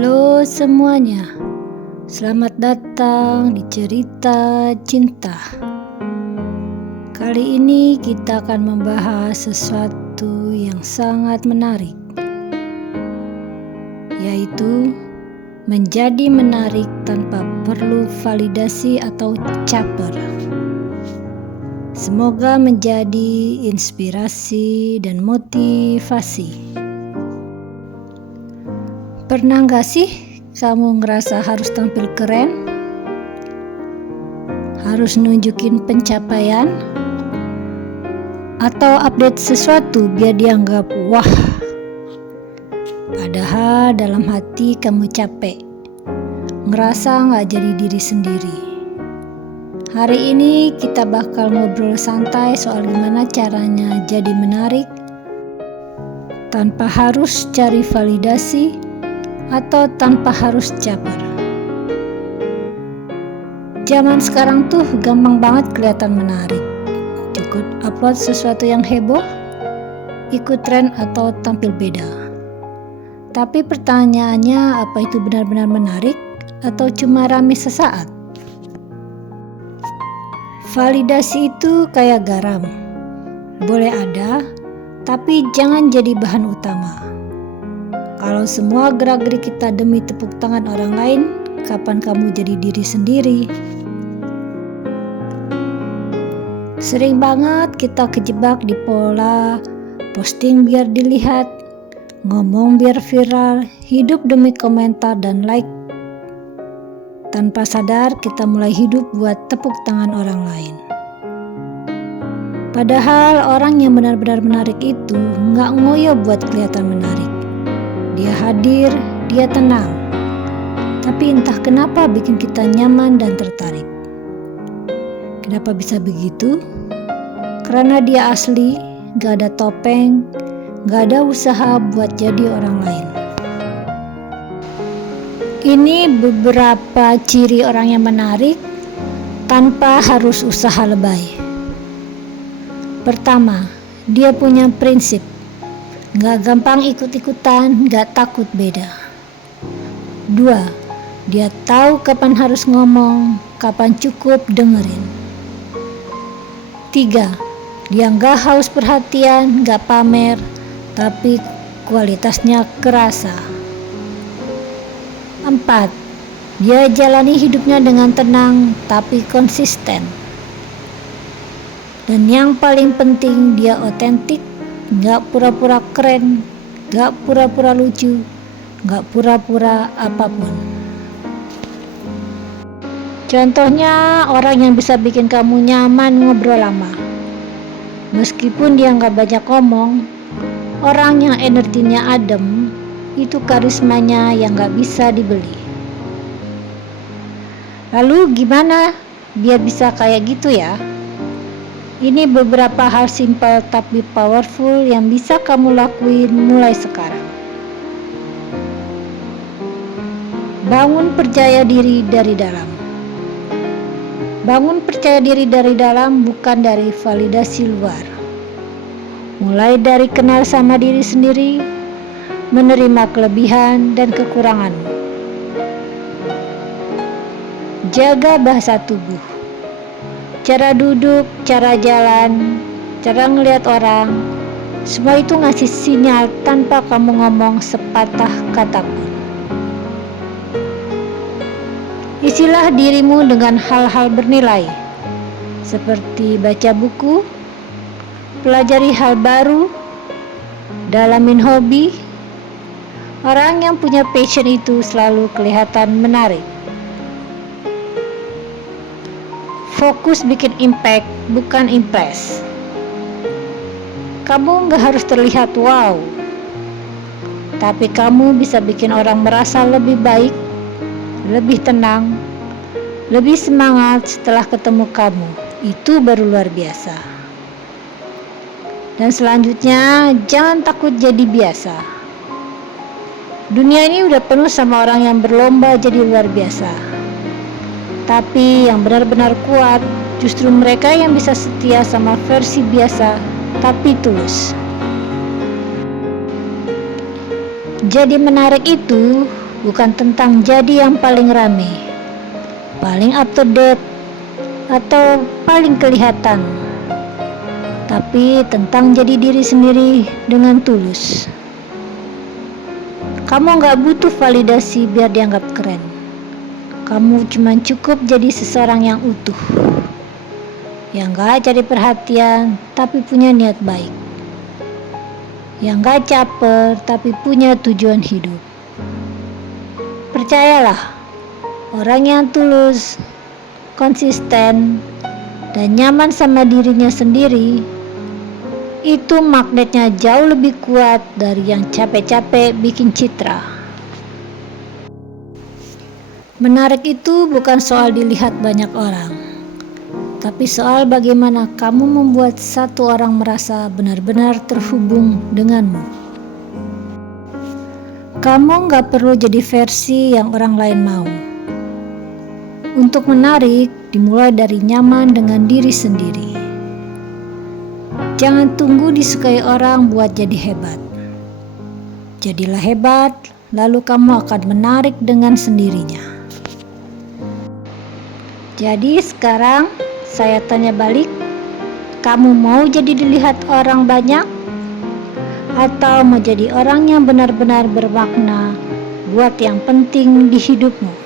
Halo semuanya, selamat datang di cerita cinta. Kali ini kita akan membahas sesuatu yang sangat menarik, yaitu menjadi menarik tanpa perlu validasi atau caper. Semoga menjadi inspirasi dan motivasi. Pernah gak sih kamu ngerasa harus tampil keren? Harus nunjukin pencapaian? Atau update sesuatu biar dianggap wah? Padahal dalam hati kamu capek, ngerasa gak jadi diri sendiri. Hari ini kita bakal ngobrol santai soal gimana caranya jadi menarik tanpa harus cari validasi atau tanpa harus caper. Zaman sekarang tuh gampang banget kelihatan menarik. Cukup upload sesuatu yang heboh, ikut tren atau tampil beda. Tapi pertanyaannya, apa itu benar-benar menarik atau cuma rame sesaat? Validasi itu kayak garam. Boleh ada, tapi jangan jadi bahan utama. Kalau semua gerak-gerik kita demi tepuk tangan orang lain, kapan kamu jadi diri sendiri? Sering banget kita kejebak di pola posting biar dilihat, ngomong biar viral, hidup demi komentar dan like. Tanpa sadar kita mulai hidup buat tepuk tangan orang lain. Padahal orang yang benar-benar menarik itu nggak ngoyo buat kelihatan menarik. Dia hadir, dia tenang. Tapi entah kenapa bikin kita nyaman dan tertarik. Kenapa bisa begitu? Karena dia asli, gak ada topeng, gak ada usaha buat jadi orang lain. Ini beberapa ciri orang yang menarik tanpa harus usaha lebay. Pertama, dia punya prinsip. Gak gampang ikut-ikutan, gak takut beda. 2. Dia tahu kapan harus ngomong, kapan cukup dengerin. 3. Dia gak haus perhatian, gak pamer, tapi kualitasnya kerasa. 4. Dia jalani hidupnya dengan tenang, tapi konsisten. Dan yang paling penting, dia otentik. Gak pura-pura keren, gak pura-pura lucu, gak pura-pura apapun. Contohnya orang yang bisa bikin kamu nyaman ngobrol lama. Meskipun dia gak banyak ngomong, orang yang energinya adem, itu karismanya yang gak bisa dibeli. Lalu gimana biar bisa kayak gitu ya? Ini beberapa hal simpel tapi powerful yang bisa kamu lakuin mulai sekarang. Bangun percaya diri dari dalam. Bangun percaya diri dari dalam, bukan dari validasi luar. Mulai dari kenal sama diri sendiri, menerima kelebihan dan kekuranganmu. Jaga bahasa tubuh. Cara duduk, cara jalan, cara ngelihat orang, semua itu ngasih sinyal tanpa kamu ngomong sepatah kata pun. Isilah dirimu dengan hal-hal bernilai, seperti baca buku, pelajari hal baru, dalamin hobi. Orang yang punya passion itu selalu kelihatan menarik. Fokus bikin impact, bukan impress. Kamu gak harus terlihat wow, tapi kamu bisa bikin orang merasa lebih baik, lebih tenang, lebih semangat setelah ketemu kamu. Itu baru luar biasa. Dan selanjutnya, jangan takut jadi biasa. Dunia ini udah penuh sama orang yang berlomba jadi luar biasa. Tapi yang benar-benar kuat, justru mereka yang bisa setia sama versi biasa, tapi tulus. Jadi menarik itu bukan tentang jadi yang paling rame, paling up to date, atau paling kelihatan, tapi tentang jadi diri sendiri dengan tulus. Kamu gak butuh validasi biar dianggap keren. Kamu cuma cukup jadi seseorang yang utuh, yang gak cari perhatian tapi punya niat baik, yang gak caper tapi punya tujuan hidup. Percayalah, orang yang tulus, konsisten, dan nyaman sama dirinya sendiri, itu magnetnya jauh lebih kuat dari yang capek-capek bikin citra. Menarik itu bukan soal dilihat banyak orang, tapi soal bagaimana kamu membuat satu orang merasa benar-benar terhubung denganmu. Kamu gak perlu jadi versi yang orang lain mau. Untuk menarik, dimulai dari nyaman dengan diri sendiri. Jangan tunggu disukai orang buat jadi hebat. Jadilah hebat, lalu kamu akan menarik dengan sendirinya. Jadi sekarang saya tanya balik, kamu mau jadi dilihat orang banyak? Atau mau jadi orang yang benar-benar bermakna buat yang penting di hidupmu?